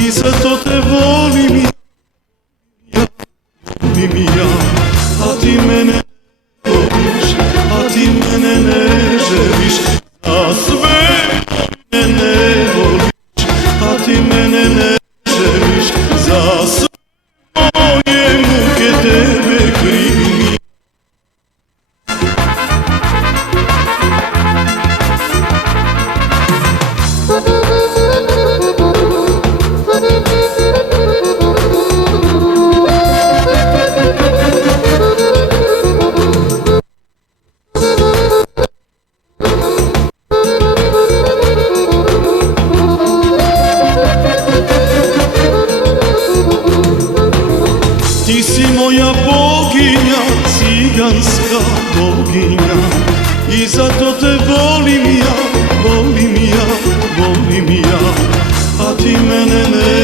i zato te volim ja, volim ja, a ti mene ne voliš, a ti mene ne želiš, a sve mene ne voliš, a ti mene ne želiš, za sve moje muke tebe krivim. Ti si moja boginja, ciganska boginja, i zato te volim ja, volim ja, volim ja, a ti mene ne